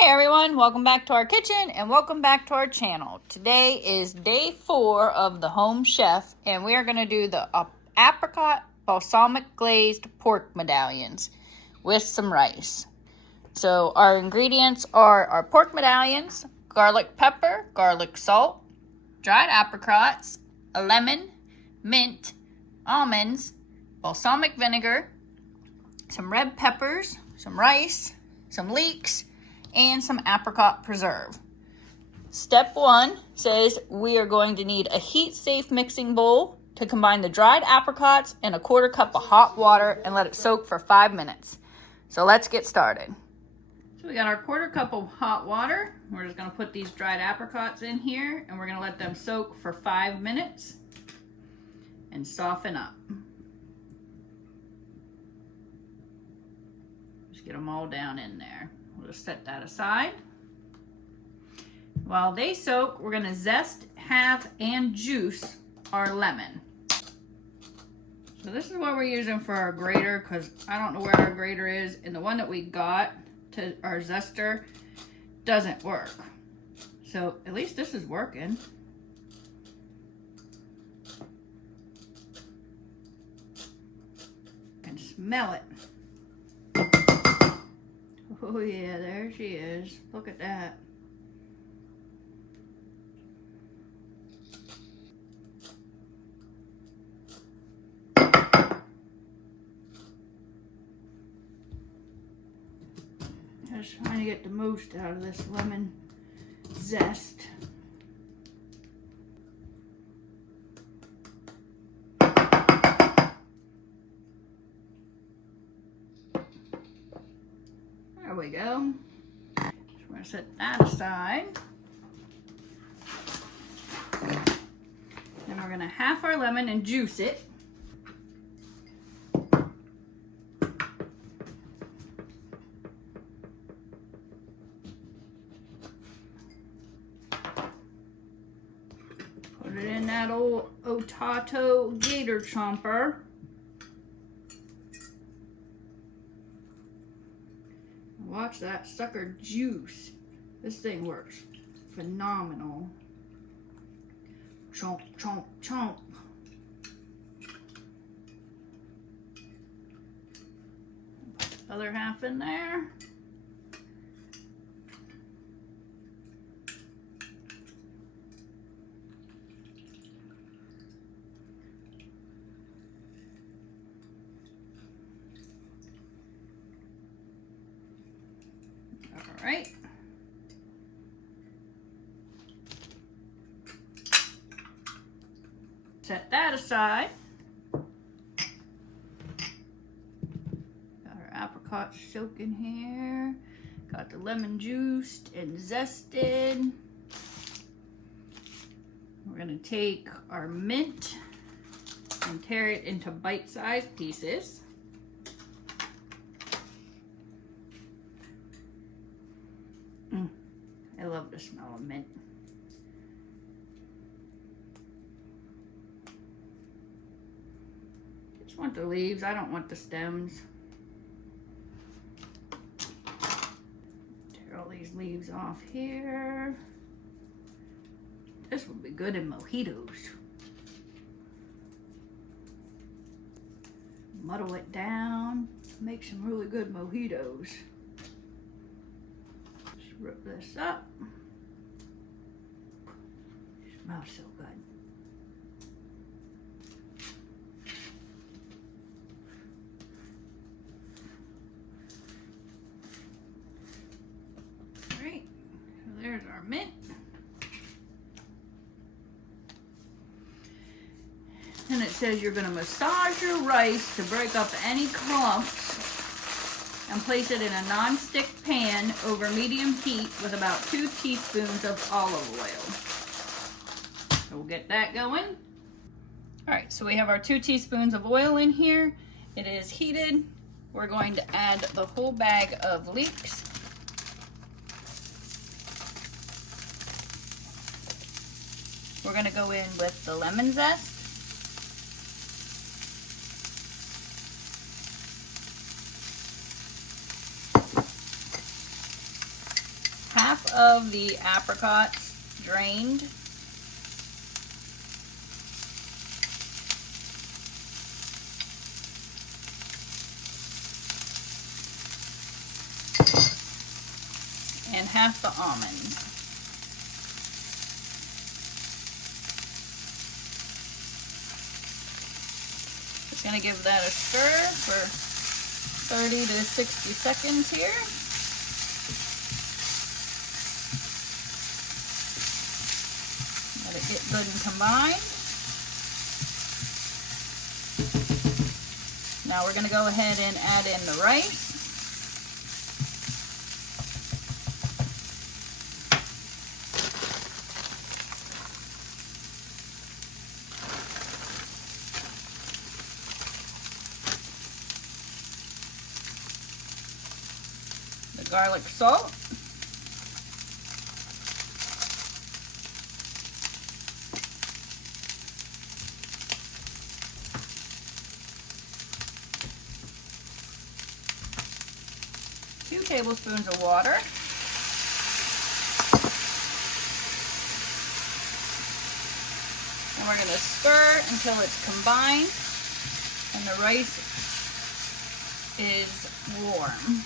Hey everyone, welcome back to our kitchen and welcome back to our channel. Today is day 4 of the Home Chef and we are going to do the Apricot Balsamic Glazed Pork Medallions with some rice. So our ingredients are our pork medallions, garlic pepper, garlic salt, dried apricots, a lemon, mint, almonds, balsamic vinegar, some red peppers, some rice, some leeks, and some apricot preserve. Step 1 says we are going to need a heat-safe mixing bowl to combine the dried apricots and a 1/4 cup of hot water and let it soak for 5 minutes. So let's get started. So we got our 1/4 cup of hot water. We're just going to put these dried apricots in here and we're going to let them soak for 5 minutes and soften up. Just get them all down in there. We'll just set that aside. While they soak, we're gonna zest, halve, and juice our lemon. So this is what we're using for our grater because I don't know where our grater is, and the one that we got to our zester doesn't work. So at least this is working. I can smell it. Oh yeah, there she is. Look at that. Just trying to get the most out of this lemon zest. There we go. So we're going to set that aside. Then we're going to half our lemon and juice it. Put it in that old Otato gator chomper. Watch that sucker juice. This thing works phenomenal. Chomp, chomp, chomp. Put the other half in there. All right. Set that aside. Got our apricots soaking here. Got the lemon juiced and zested. We're gonna take our mint and tear it into bite-sized pieces. I love the smell of mint. Just want the leaves, I don't want the stems. Tear all these leaves off here. This would be good in mojitos. Muddle it down, make some really good mojitos. Rip this up. Smells so good. All right, so there's our mint. And it says you're going to massage your rice to break up any clumps and place it in a non-stick pan over medium heat with about 2 teaspoons of olive oil. So we'll get that going. All right, so we have our 2 teaspoons of oil in here. It is heated. We're going to add the whole bag of leeks. We're going to go in with the lemon zest. of the apricots drained. And half the almonds. Just gonna give that a stir for 30 to 60 seconds here. Let it get good and combined. Now we're gonna go ahead and add in the rice. The garlic salt. Two tablespoons of water. And we're going to stir until it's combined and the rice is warm.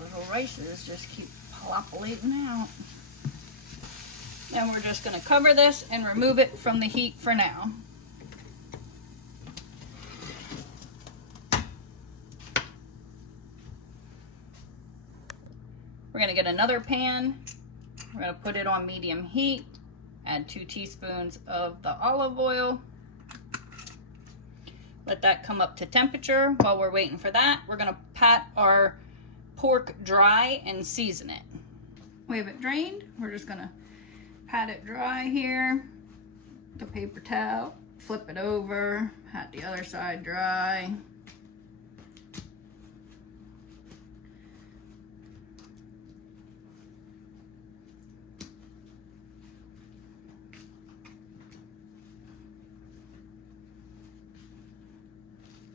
Little rices just keep ploppulating out. Then we're just going to cover this and remove it from the heat for now. We're going to get another pan. We're going to put it on medium heat. Add 2 teaspoons of the olive oil. Let that come up to temperature. While we're waiting for that, we're going to pat our pork dry and season it. We have it drained. We're just going to pat it dry here. The paper towel, flip it over, pat the other side dry.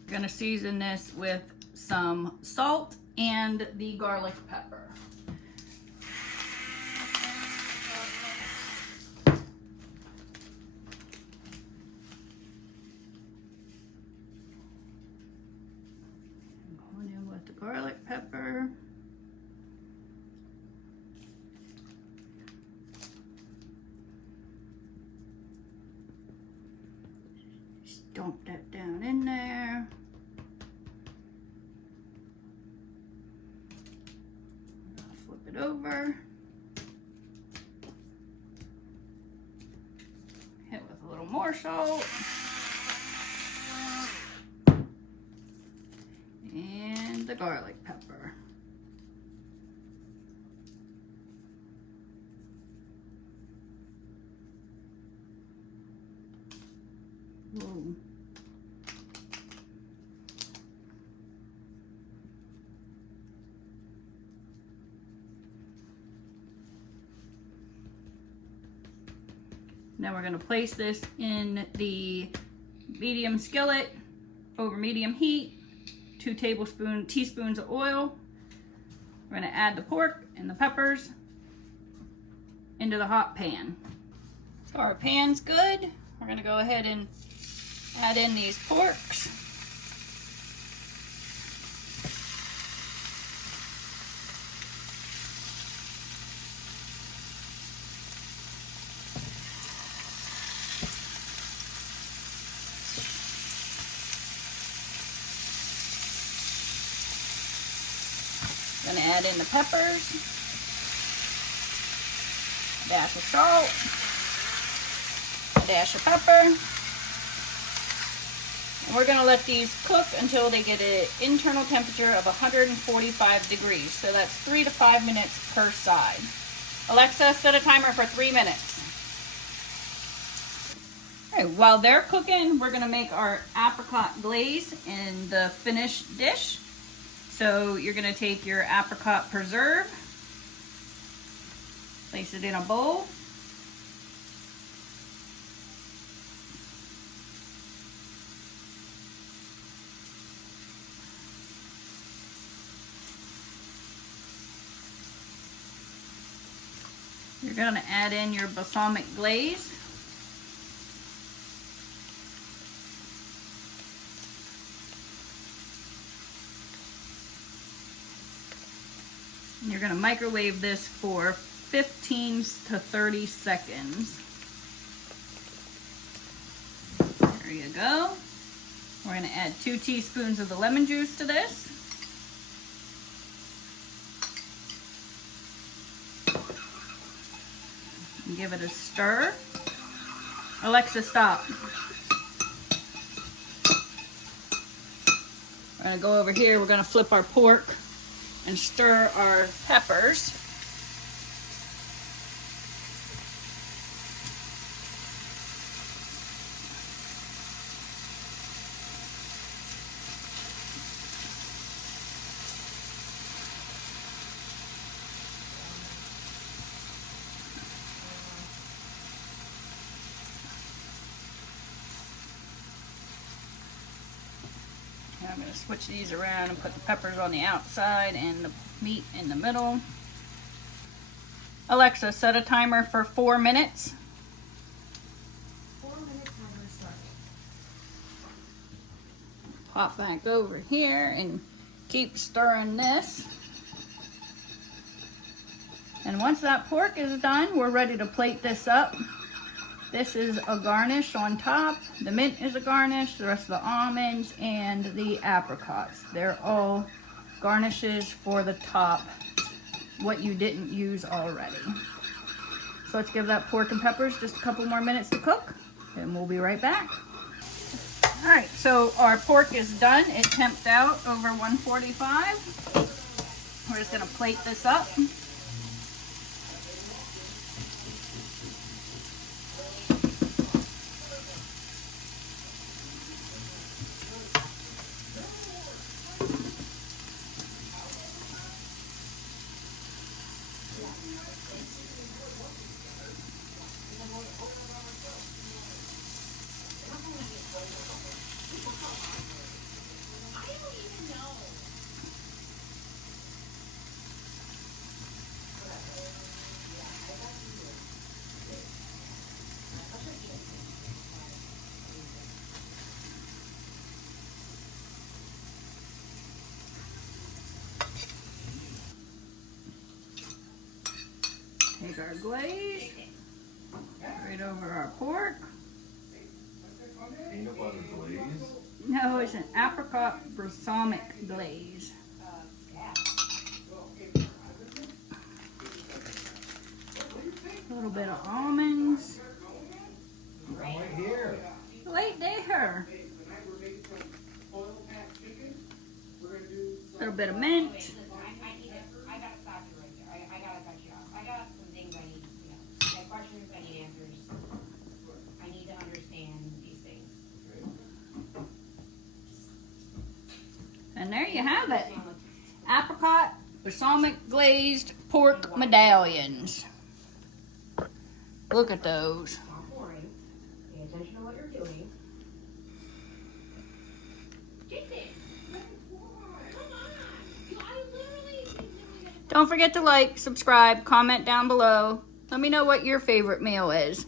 We're going to season this with some salt and the garlic pepper. Going in with the garlic pepper. Just dump that down in there. Flip it over. Hit with a little more salt. And the garlic pepper. Ooh. Now we're going to place this in the medium skillet over medium heat. 2 teaspoons of oil. We're going to add the pork and the peppers into the hot pan. So our pan's good. We're going to go ahead and add in these porks. Going to add in the peppers, a dash of salt, a dash of pepper, and we're going to let these cook until they get an internal temperature of 145 degrees. So that's 3 to 5 minutes per side. Alexa, set a timer for 3 minutes. All right, while they're cooking, we're going to make our apricot glaze in the finished dish. So you're gonna take your apricot preserve, place it in a bowl. You're gonna add in your balsamic glaze. You're gonna microwave this for 15 to 30 seconds. There you go. We're gonna add 2 teaspoons of the lemon juice to this. And give it a stir. Alexa, stop. We're gonna go over here, we're gonna flip our pork and stir our peppers. I'm going to switch these around and put the peppers on the outside and the meat in the middle. Alexa, set a timer for 4 minutes. 4 minutes never started. Pop back over here and keep stirring this. And once that pork is done, we're ready to plate this up. This is a garnish on top. The mint is a garnish, the rest of the almonds and the apricots. They're all garnishes for the top, what you didn't use already. So let's give that pork and peppers just a couple more minutes to cook, and we'll be right back. All right, so our pork is done. It temped out over 145. We're just gonna plate this up. Take our glaze right over our pork. Peanut butter glaze? No, it's an apricot balsamic glaze. A little bit of almonds. Right here. Right there. A little bit of mint. I gotta stop you right there. I gotta cut you off. I got some things I need, I have questions, I need answers. I need to understand these things. And there you have it. Apricot balsamic glazed pork medallions. Look at those. Stop boring. Pay attention to what you're doing. Jason! Come on! I literally... Don't forget to like, subscribe, comment down below. Let me know what your favorite meal is.